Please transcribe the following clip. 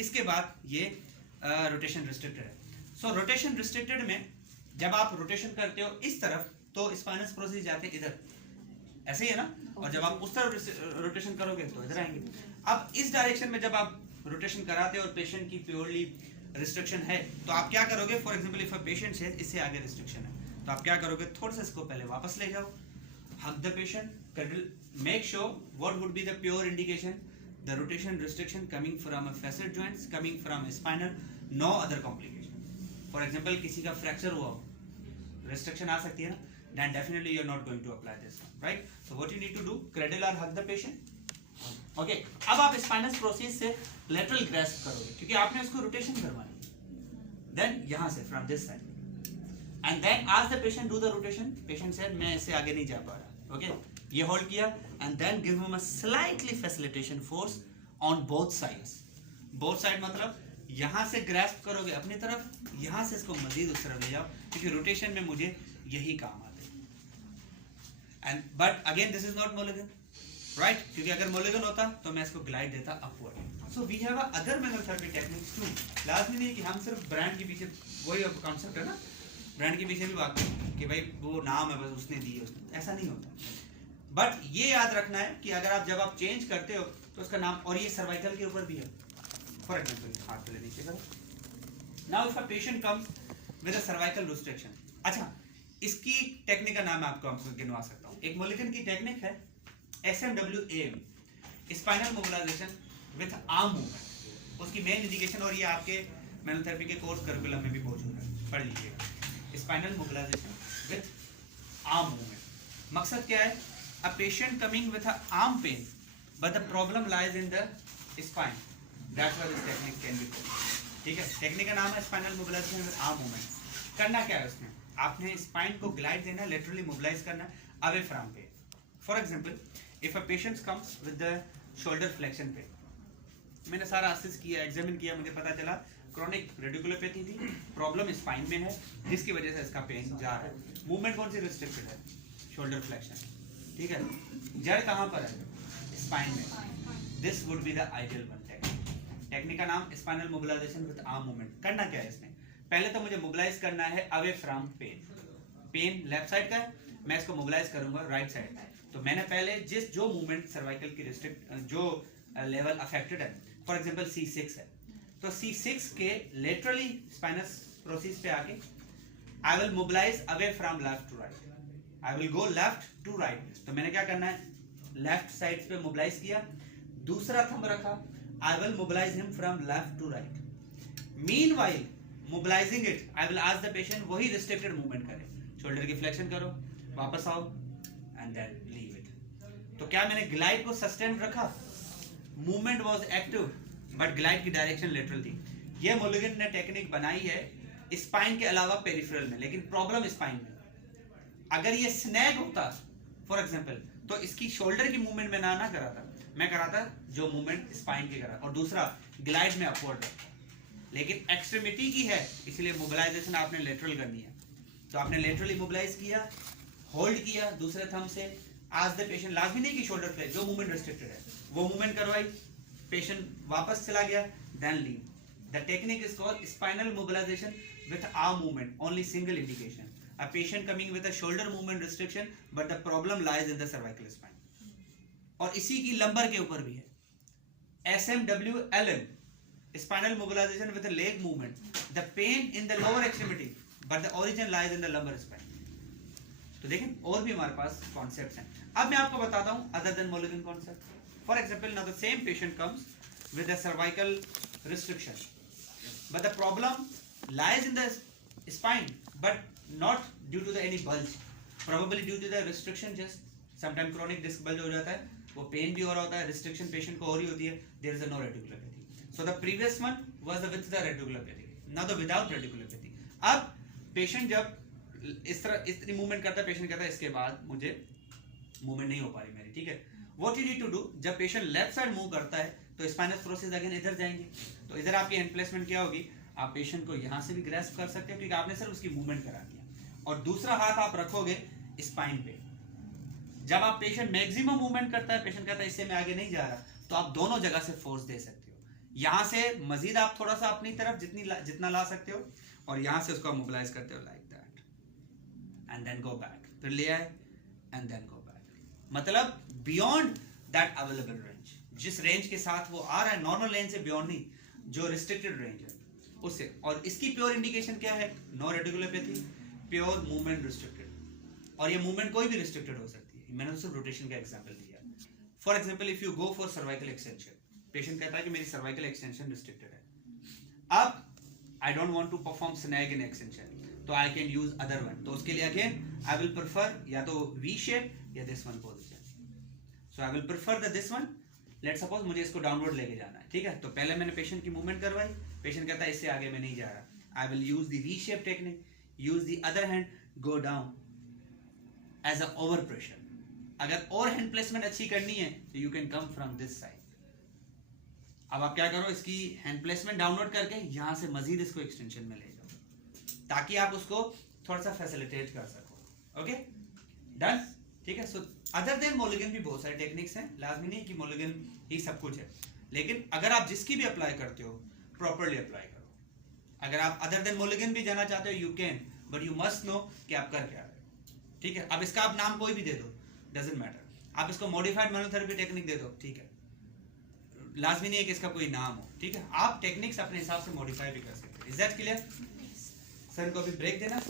इसके बाद ये रोटेशन रिस्ट्रिक्टेड है। सो रोटेशन रिस्ट्रिक्टेड में जब आप रोटेशन करते हो इस तरफ तो स्पाइनस प्रोसेस जाते हैं इधर, ऐसे ही है ना, और जब आप उस तरफ रोटेशन करोगे तो इधर आएंगे। अब इस डायरेक्शन में जब आप रोटेशन कराते हो और पेशेंट की प्योरली रिस्ट्रिक्शन है तो आप क्या करोगे, for example if a patient से इससे आगे रिस्ट्रिक्शन है तो आप क्या करोगे, थोड़ा सा इसको पहले वापस ले जाओ, hug the patient, cuddle, make sure what would be the pure indication, the rotation restriction coming from a facet joints, coming from a spinal, no other complication. For example, किसी का fracture हुआ हो, restriction आ सकती है ना, then definitely you are not going to apply this one, right? So what you need to do, cradle or hug the patient. Okay, अब आप spinous process से lateral grasp करोगे क्योंकि आपने उसको rotation करवानी है, then यहाँ से from this side. And then as the patient do the rotation, patient said मैं इससे आगे नहीं जा पा रहा, okay? ये hold किया and then give him a slightly facilitation force on both sides. Both side मतलब यहाँ से grasp करोगे अपनी तरफ, यहाँ से इसको मजीद उस तरफ ले जाओ क्योंकि rotation में मुझे यही काम आते हैं. And but again this is not Mulligan, right? क्योंकि अगर Mulligan होता तो मैं इसको glide देता upward. So we have other manual therapy techniques too. लाजमी नहीं कि हम सिर्फ ब्रांड के पीछे, वही कॉन्सेप्ट है ना, ब्रांड के पीछे भी भागते हैं कि भाई वो नाम है बस उसने दी है, ऐसा नहीं होता. बट ये याद रखना है कि अगर आप जब आप चेंज करते हो तो उसका नाम, और ये सर्वाइकल के ऊपर भी है. फॉर एग्जांपल हाथ पे नीचे करो. Now if a patient comes with a cervical restriction, अच्छा इसकी टेक्निक का नाम आपको गिनवा सकता हूँ. एक मोलिकन की टेक्निक है SMWAM, spinal mobilisation with arm movement. उसकी मेन इंडिकेशन, और ये आपके मैनुअल थेरेपी के कोर्स करिकुलम में भी मौजूद है, पढ़ लीजिएगा. Spinal mobilisation with arm movement. मकसद क्या है, a patient coming with a arm pain but the problem lies in the spine, that's why this technique can be called. ठीक है, टेक्निक का नाम है spinal mobilisation with arm movement. करना क्या है उसमें, आपने स्पाइन को ग्लाइड देना, लेटरली मोबिलाइज करना away from pain. For example if a patient comes with the shoulder flexion pain, मैंने सारा असिस किया, एग्जामिन किया, मुझे पता चला क्रोनिक रेडिकुलोपैथी थी, प्रॉब्लम स्पाइन में है जिसकी वजह से इसका पेन जा रहा है. मूवमेंट कौन सी रिस्ट्रिक्टेड है, शोल्डर फ्लेक्शन. ठीक है, जड़ कहाँ पर है, स्पाइन में. This would be the ideal one technique. Technique का नाम spinal mobilisation with arm movement. करना क्या है इसमें, पहले तो मुझे मोबिलाइज करना है away from pain. Pain left side का है, मैं इसको मोबिलाइज करूंगा राइट साइड. तो मैंने पहले जो मूवमेंट सर्वाइकल की रिस्ट्रिक्ट जो लेवल अफेक्टेड है, फॉर एग्जांपल C6 है, तो C6 के लेटरली स्पाइनस प्रोसेस पे आके I will mobilise away from left to right. I will go left to right. तो मैंने क्या करना है, लेफ्ट साइड पे मोबिलाइज किया, दूसरा थंब रखा, I will mobilise him from left to right. Meanwhile mobilising it I will ask the patient वही रिस्ट्रिक्टेड मूवमेंट करे, शोल्डर की फ्लेक्शन करो, वापस आओ एंड देन लीव इट. तो क्या मैंने ग्लाइड को सस्टेन रखा, movement was active but glide की डायरेक्शन लेटरल थी. ये मोलिगन ने टेक्निक बनाई है स्पाइन के अलावा पेरिफेरल में, लेकिन प्रॉब्लम स्पाइन में. अगर ये स्नैग होता फॉर एग्जांपल तो इसकी शोल्डर की मूवमेंट में ना कराता, मैं कराता जो मूवमेंट स्पाइन की करा, और दूसरा ग्लाइड में अपवर्ड रखता. लेकिन एक्सट्रीमिटी की है इसलिए मोबिलाइजेशन आपने लेटरल करनी है. तो आपने लेटरली मोबिलाइज किया, होल्ड किया दूसरे थंब से, आज द पेशेंट, लाजमी नहीं कि शोल्डर फ्लेक्स, जो मूवमेंट रिस्ट्रिक्टेड है वो मूवमेंट करवाई, पेशेंट वापस चला गया, then leave. The technique is called spinal mobilisation with arm movement, only single indication. A patient coming with a shoulder movement restriction but the problem lies in the cervical spine. और इसी की lumbar के ऊपर भी है SMWLM, spinal mobilization with a leg movement, the pain in the lower extremity but the origin lies in the lumbar spine. तो देखें और भी हमारे पास कॉन्सेप्ट्स हैं. अब मैं आपको बताता हूं other than Mulligan concept. For example, now the same patient comes with a cervical restriction but the problem lies in the spine but not due to the any bulge, probably due to the restriction. Just sometimes chronic disc bulge हो जाता है, वो pen भी हो रहा होता है, restriction patient को हो रही होती है, there is a no radiculopathy. So the previous one was with the radiculopathy, now the without radiculopathy. अब patient जब इस तरह इतनी मूवमेंट करता है, पेशेंट कहता है इसके बाद मुझे मूवमेंट नहीं हो पा रही मेरी. ठीक है, what you need to do, जब पेशेंट लेफ्ट साइड मूव करता है तो स्पाइनस प्रोसेस अगेन इधर जाएंगे. तो इधर आपकी हैंड प्लेसमेंट क्या होगी, आप पेशेंट को यहाँ से भी ग्रैस्प कर सकते हैं क्योंकि आपने सिर्फ उसकी मूवमेंट करा दिया, और दूसरा हाथ आप रखोगे स्पाइन पे. जब आप पेशेंट मैक्सिमम मूवमेंट करता है, पेशेंट कहता है इससे मैं आगे नहीं जा रहा, तो आप दोनों जगह से फोर्स दे सकते हो. यहां से मजीद आप थोड़ा सा अपनी तरफ जितना ला सकते हो, और यहां से उसको मोबिलाइज करते हो like that, and then go back, फिर ले आए एंड देन गो बैक। मतलब बियॉन्ड दैट अवेलेबल रेंज, जिस रेंज के साथ वो आ रहा है, नॉर्मल रेंज से बियॉन्ड नहीं, जो रिस्ट्रिक्टेड रेंज है उससे। और इसकी प्योर इंडिकेशन क्या है? No radiculopathy, pure movement restricted. और ये मूवमेंट कोई भी रिस्ट्रिक्टेड हो सकती है, मैंने तो सिर्फ रोटेशन का एग्जांपल दिया। For example if you go for cervical extension, patient कहता है कि मेरी सर्वाइकल एक्सटेंशन रिस्ट्रिक्टेड है, अब I don't want to perform SNAG in extension, तो I can use other one. तो उसके लिए अगेन आई विल प्रेफर या तो वी शेप या this one position. So I will prefer the this one. Let suppose मुझे इसको downward लेके जाना है, ठीक है, तो पहले मैंने पेशेंट की मूवमेंट करवाई, पेशेंट कहता है इससे आगे मैं नहीं जा रहा, I will use the V shape technique, use the other hand, go down as a over pressure. अगर और हैंड प्लेसमेंट अच्छी करनी है तो you can come from this side. अब आप क्या करो, इसकी हैंड प्लेसमेंट डाउनवर्ड करके यहां से मजीद इसको एक्सटेंशन में ले जाओ, ताकि आप उसको थोड़ा सा फैसिलिटेट कर सको। ओके डन, ठीक है। सो अदर देन मोलिगन भी बहुत सारे टेक्निक्स हैं, लाजमी नहीं कि मोलिगन ही सब कुछ है, लेकिन अगर आप जिसकी भी अप्लाई करते हो प्रॉपरली अप्लाई करो। अगर आप अदर देन मोलिगन भी जाना चाहते हो you can, but you must know कि आप कर क्या रहे हो, ठीक है। अब इसका आप नाम कोई भी दे दो, डजंट मैटर, आप इसको मॉडिफाइड मैनुअल टेक्निक दे दो, ठीक है, लाजमी नहीं है कि इसका कोई नाम हो, ठीक है। आप टेक्निक्स अपने हिसाब से मॉडिफाई भी कर सकते हैं। Is that clear? सर को अभी ब्रेक देना।